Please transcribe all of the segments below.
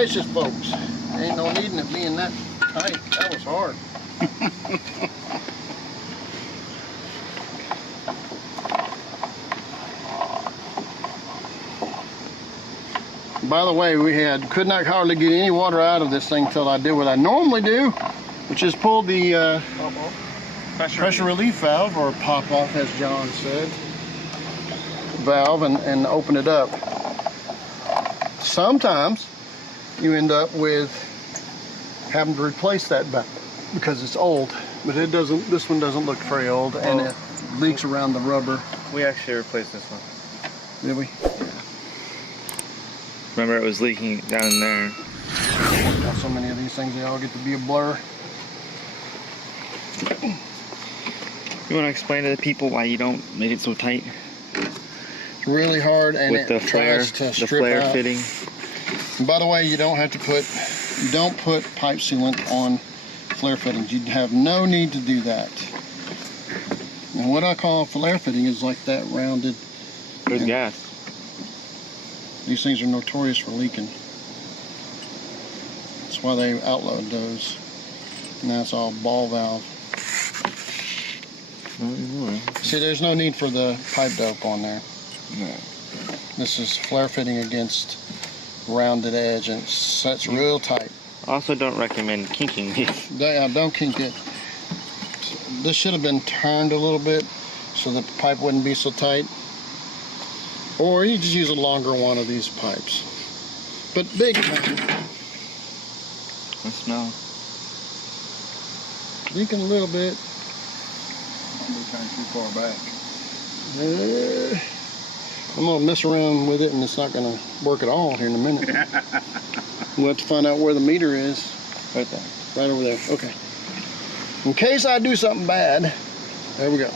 gracious, folks. Ain't no needing it being that tight. That was hard. By the way, could not hardly get any water out of this thing until I did what I normally do, which is pull the pressure relief valve, or pop off as John said, valve, and open it up. Sometimes you end up with having to replace that valve because it's old, but it doesn't. This one doesn't look very old, and it leaks around the rubber. We actually replaced this one. Did we? Yeah. Remember, it was leaking down in there. Got so many of these things, they all get to be a blur. You want to explain to the people why you don't make it so tight? It's really hard, and with the flare, out. fitting. And by the way, you don't put pipe sealant on flare fittings. You have no need to do that. And what I call flare fitting is like that rounded. There's gas. These things are notorious for leaking. That's why they outlawed those. And that's all ball valve. See, there's no need for the pipe dope on there. No. This is flare fitting against rounded edge, and it sets real tight. Also, don't recommend kinking these. Don't kink it. This should have been turned a little bit so the pipe wouldn't be so tight. Or you just use a longer one of these pipes. But big time. I smell. Leaking a little bit. I'm kind of too far back. I'm gonna mess around with it, and it's not gonna work at all here in a minute. We'll have to find out where the meter is. Right there. Right over there. Okay. In case I do something bad, there we go.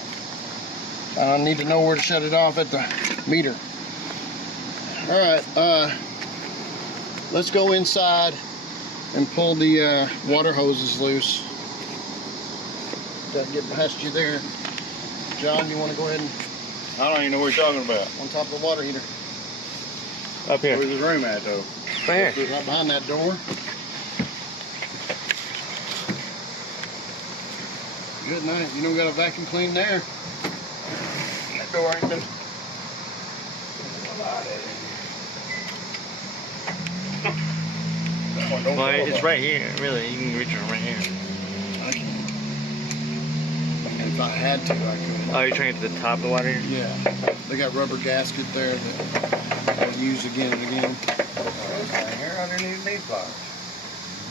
I need to know where to shut it off at the meter. All right. Let's go inside and pull the water hoses loose. Got to get past you there. John, you want to go ahead and... I don't even know what you're talking about. On top of the water heater. Up here. Where's the room at, though? Right here. Right behind that door. Good night. You don't got a vacuum clean there. That door ain't been... Well, it's right here, really. You can reach it from right here. I can. And if I had to, I could. Oh, you're trying to get to the top of the water here? Yeah. They got rubber gasket there that I'll use again and again. Right here underneath these pliers.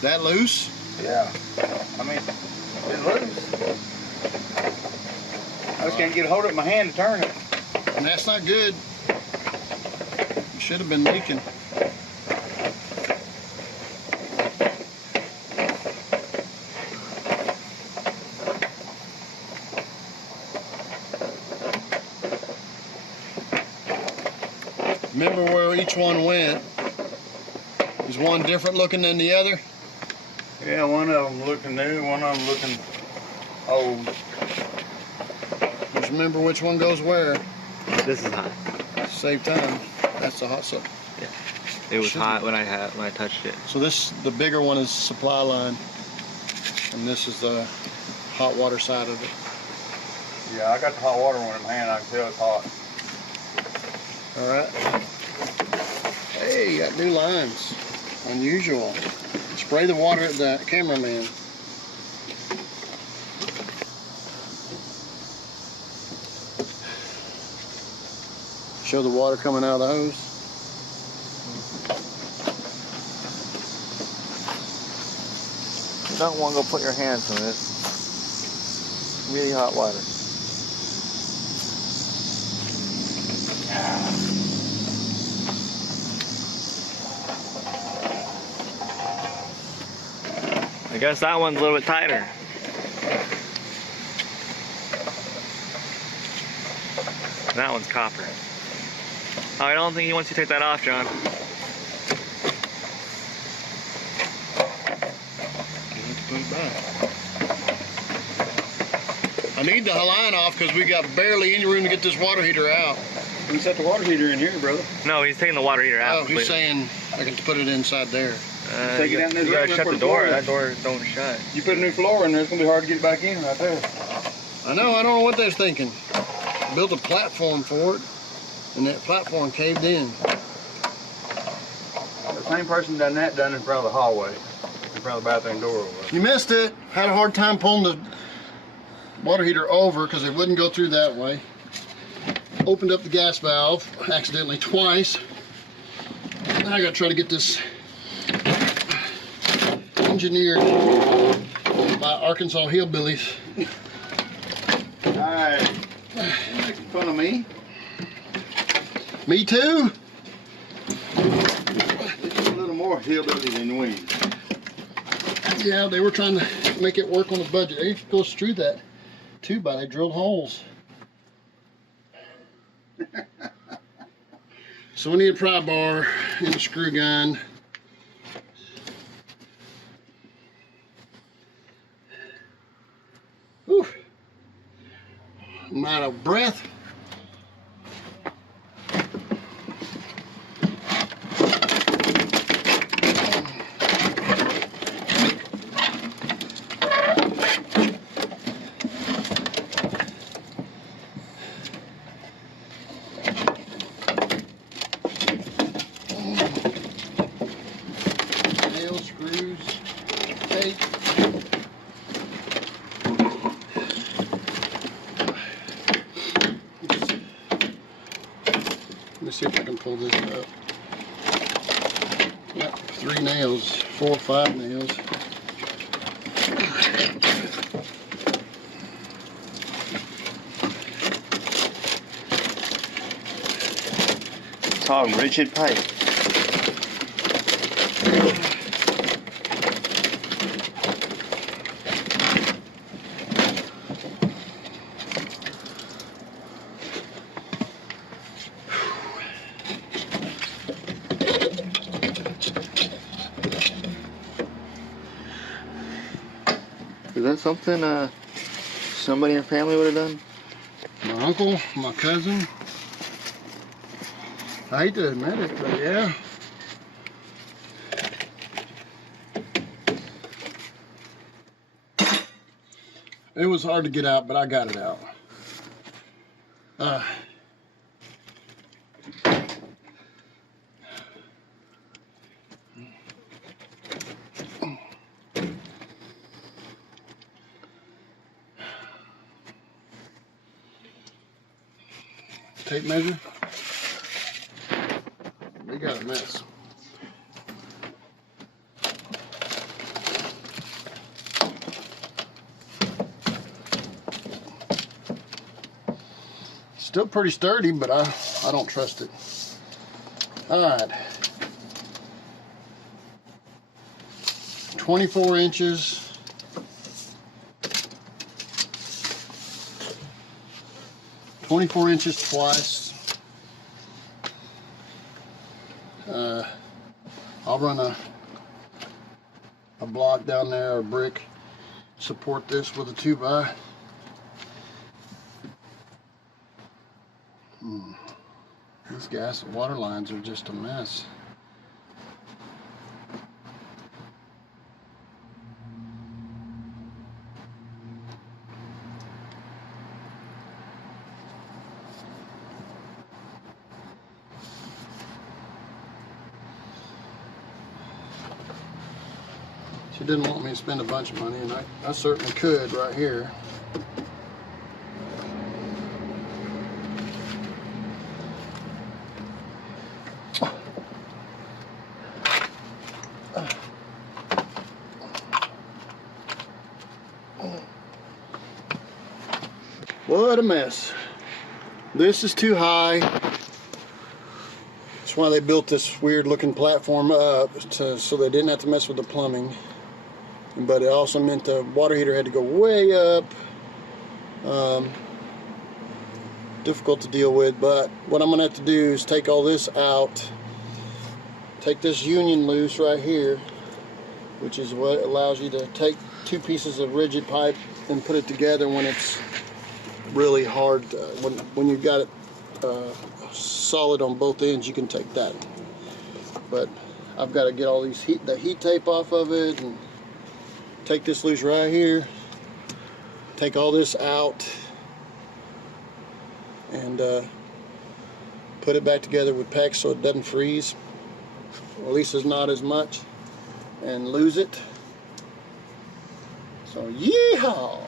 That loose? Yeah. I mean, it's loose. I just can't get a hold of it in my hand to turn it. And that's not good. It should have been leaking. Remember where each one went? Is one different looking than the other? Yeah, one of them looking new, one of them looking old. Just remember which one goes where. This is hot. Save time. That's the hot stuff. Yeah. It was hot when I touched it. So the bigger one is supply line, and this is the hot water side of it. Yeah, I got the hot water one in my hand. I can tell it's hot. All right. Hey, you got new lines. Unusual. Spray the water at the cameraman. Show the water coming out of the hose. You don't want to go put your hands in this. Really hot water. I guess that one's a little bit tighter. That one's copper. Oh, I don't think he wants you to take that off, John. Put it back. I need the line off because we got barely any room to get this water heater out. We set the water heater in here, brother. No, he's taking the water heater out. Oh, he's saying I can put it inside there. Take it down this You room, gotta shut put the a floor door. in. That door don't shut. You put a new floor in there, it's gonna be hard to get it back in right there. I know, I don't know what they was thinking. Built a platform for it, and that platform caved in. The same person done that done in front of the hallway, in front of the bathroom door. You missed it. Had a hard time pulling the water heater over because it wouldn't go through that way. Opened up the gas valve accidentally twice. Now I gotta try to get this engineered by Arkansas hillbillies. Alright, you making fun of me? Me too? It's a little more hillbilly than we. Yeah, they were trying to make it work on the budget. They go through that too, by they drilled holes. So we need a pry bar and a screw gun. Whew. I'm out of breath. Nails, screws, tape. Let me see if I can pull this up. Got 3 nails, 4 or 5 nails. It's all rigid pipe. Is that something somebody in the family would have done? My uncle, my cousin. I hate to admit it, but yeah. It was hard to get out, but I got it out. Tape measure. We got a mess. Still pretty sturdy, but I don't trust it. All right. 24 inches. Twice. I'll run a block down there, a brick, support this with a 2x. These gas and water lines are just a mess. She didn't want me to spend a bunch of money, and I certainly could right here. What a mess. This is too high. That's why they built this weird looking platform up, so they didn't have to mess with the plumbing. But it also meant the water heater had to go way up. Difficult to deal with, but what I'm gonna have to do is take all this out, take this union loose right here, which is what allows you to take 2 pieces of rigid pipe and put it together when it's really hard. When you've got it solid on both ends, you can take that. But I've got to get all these the heat tape off of it and take this loose right here. Take all this out and put it back together with PEX so it doesn't freeze. Or at least it's not as much. And lose it. So yeehaw!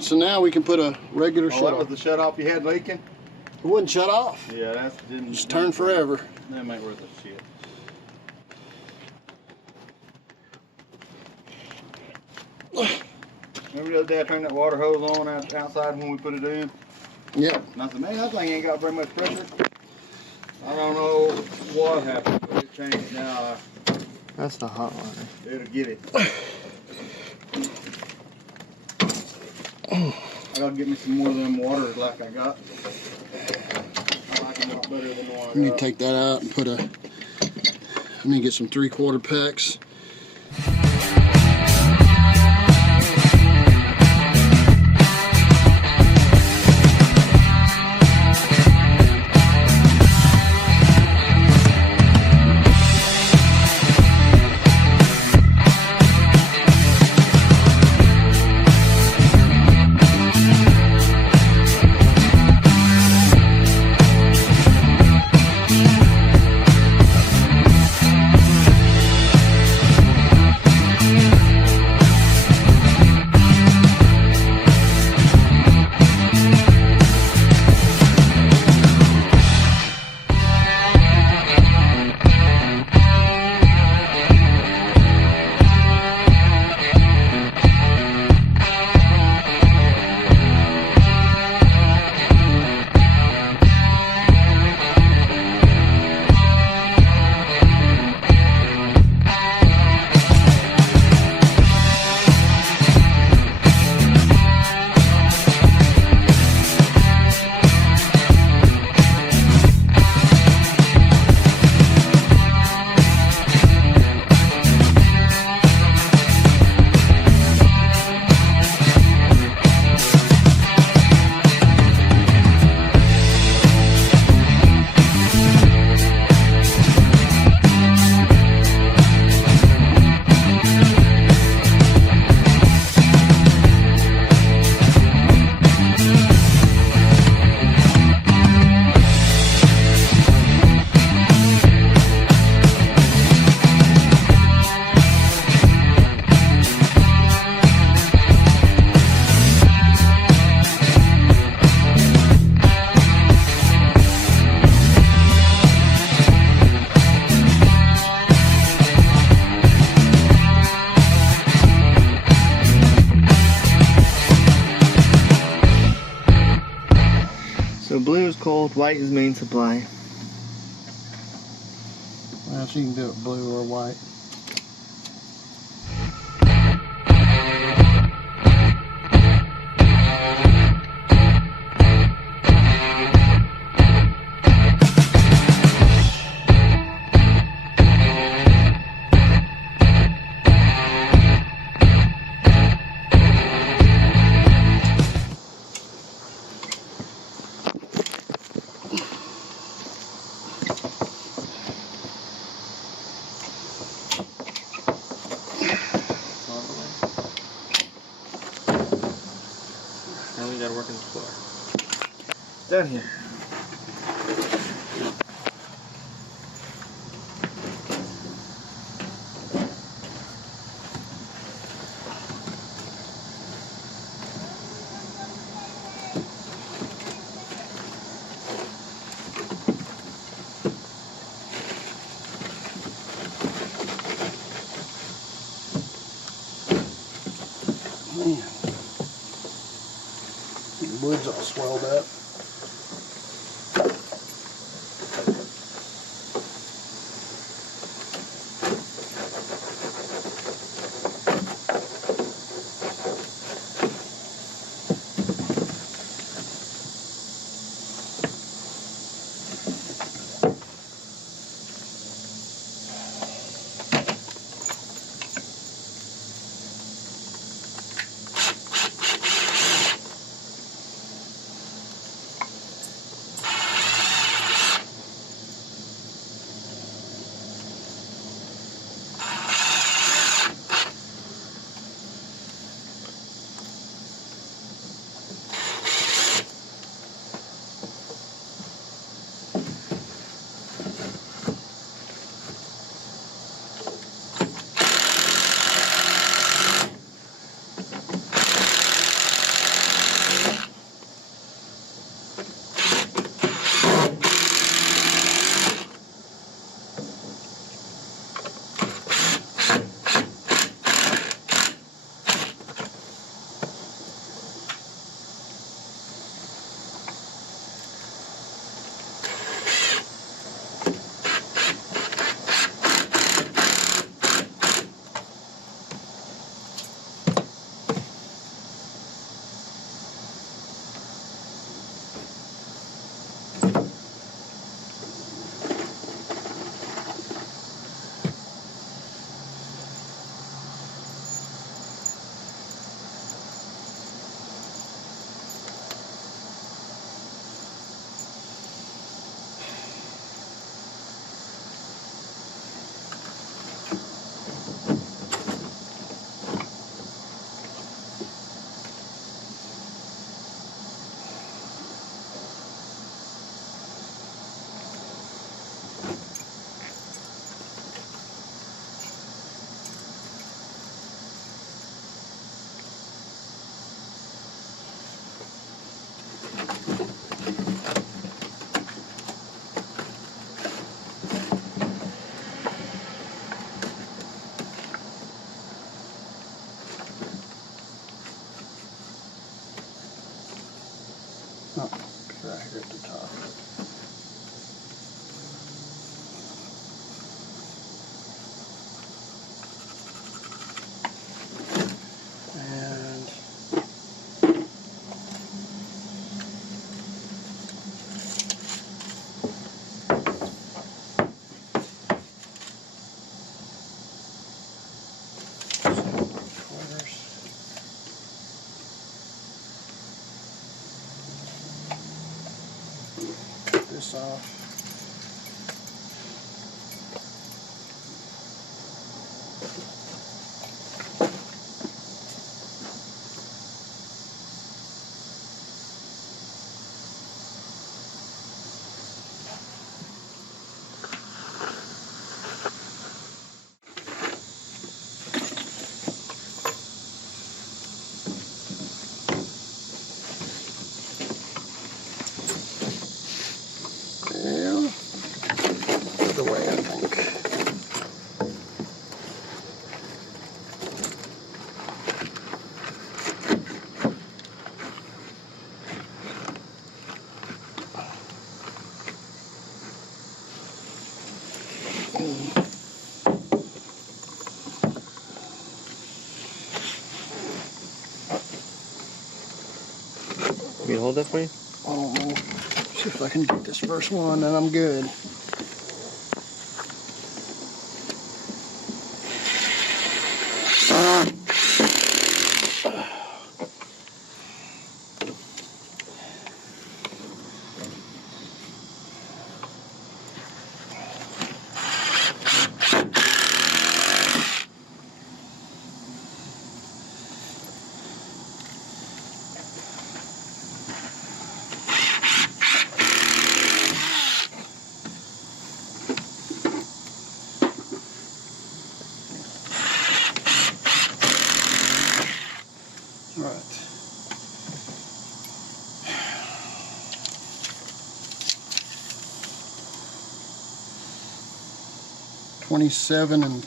So now we can put a regular shut that off. was the shut off you had leaking? It wouldn't shut off. Yeah, that didn't. Just turn forever. That ain't worth a shit. Remember the other day I turned that water hose on outside when we put it in? Yep. And I said, man, that thing ain't got very much pressure. I don't know what happened, but it changed now. That's the hot water. It'll get it. I gotta get me some more of them waters like I got. I like them a lot better than the one I got. You need to take that out and put a, let me get some 3/4 PEX. So blue is cold, white is main supply. Well, she can do it blue or white. Now we gotta work on the floor. Down here. Man, the wood's all swelled up. Oh, right here at the top. And corners. Cut this off. You hold that for you? I don't know. See if I can get this first one, and I'm good. All right. $27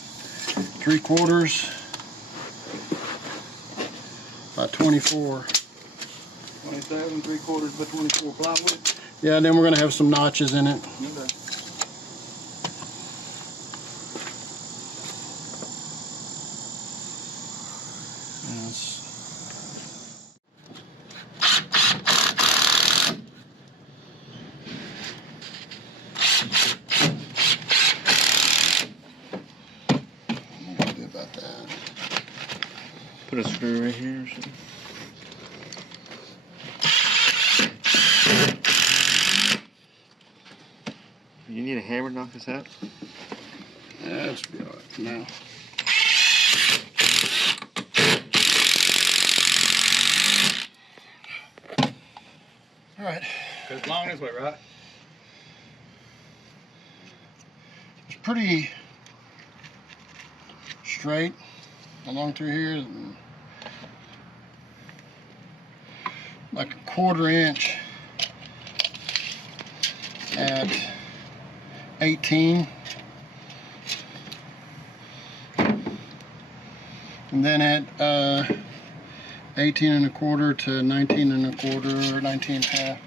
3/4 by 24. 27 3/4 by 24 plywood. Yeah, and then we're gonna have some notches in it. Okay. Yes. What do about that? Put a screw right here or something. You need a hammer to knock this out? Yeah, that should be all right for now. All right. It's long this way, right? It's pretty straight along through here, like a 1/4 inch at 18, and then at 18 1/4 to 19 1/4 or 19 1/2.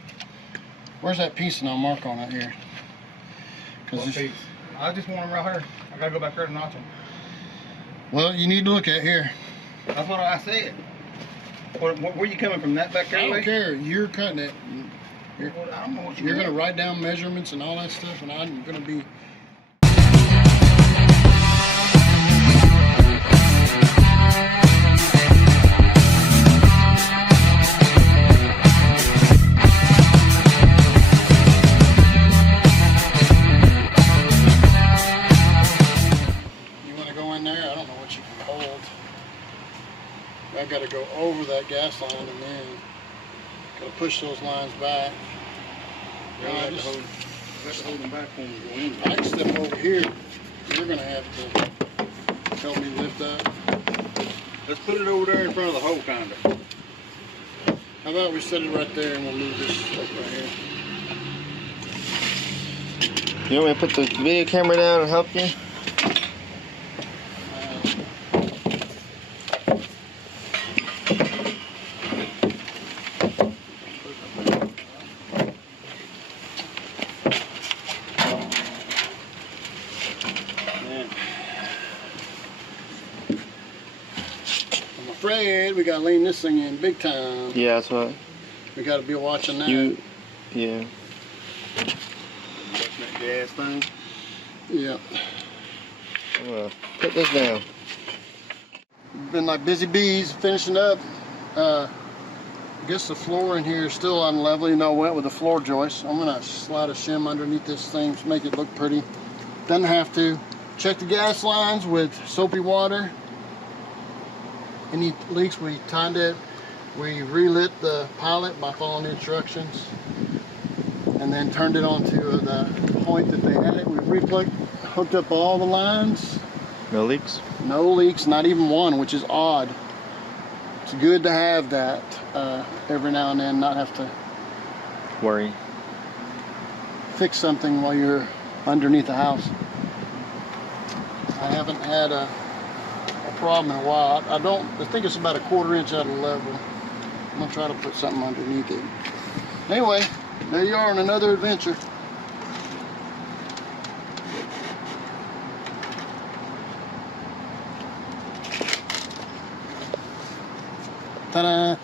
Where's that piece, and I'll mark on it here. What piece? I just want them right here. I gotta go back there and notch them. Well, you need to look at here. That's what I said. Where you coming from? That back there? I don't way? care. You're cutting it. I don't know what You're gonna write down measurements and all that stuff, and I'm gonna be. You wanna go in there? I don't know what you can hold. I gotta go over that gas line and then gotta push those lines back. Really have to hold them back when we go in. I can step over here. You're gonna have to help me lift up. Let's put it over there in front of the hole, kinda. How about we set it right there and we'll move this stuff right here. You want me to put the video camera down and help you? I'm afraid we gotta lean this thing in big time. Yeah, that's what. We gotta be watching that. Yeah. That's that gas thing. Yeah. I'm gonna put this down. Been like busy bees finishing up. I guess the floor in here is still unlevel, you know, wet with the floor joist. I'm gonna slide a shim underneath this thing to make it look pretty. Doesn't have to. Check the gas lines with soapy water. Any leaks, we timed it. We relit the pilot by following the instructions, and then turned it onto the point that they had it. We hooked up all the lines. No leaks? No leaks, not even one, which is odd. It's good to have that every now and then, not have to Worry. fix something while you're underneath the house. I haven't had a problem in a while. I think it's about a 1/4 inch out of level. I'm gonna try to put something underneath it. Anyway, there you are on another adventure. Ta-da!